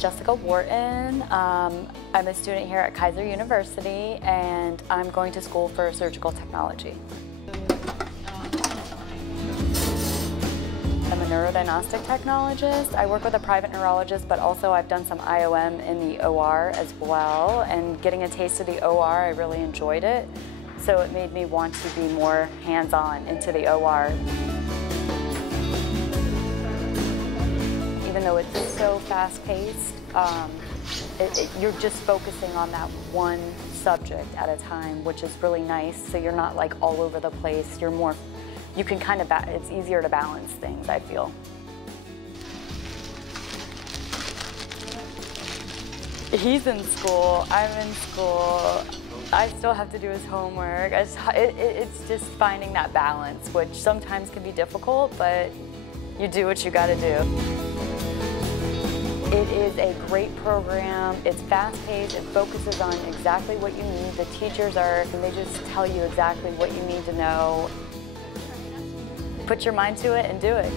Jessica Wharton. I'm a student here at Keiser University, and I'm going to school for surgical technology. I'm a neurodiagnostic technologist. I work with a private neurologist, but also I've done some IOM in the OR as well. And getting a taste of the OR, I really enjoyed it. So it made me want to be more hands-on into the OR. Even though it's so fast-paced, you're just focusing on that one subject at a time, which is really nice. So you're not like all over the place. You're more, you can kind of, it's easier to balance things, I feel. He's in school, I'm in school. I still have to do his homework. It's just finding that balance, which sometimes can be difficult, but you do what you gotta do. It is a great program. It's fast-paced. It focuses on exactly what you need. The teachers they just tell you exactly what you need to know. Put your mind to it and do it.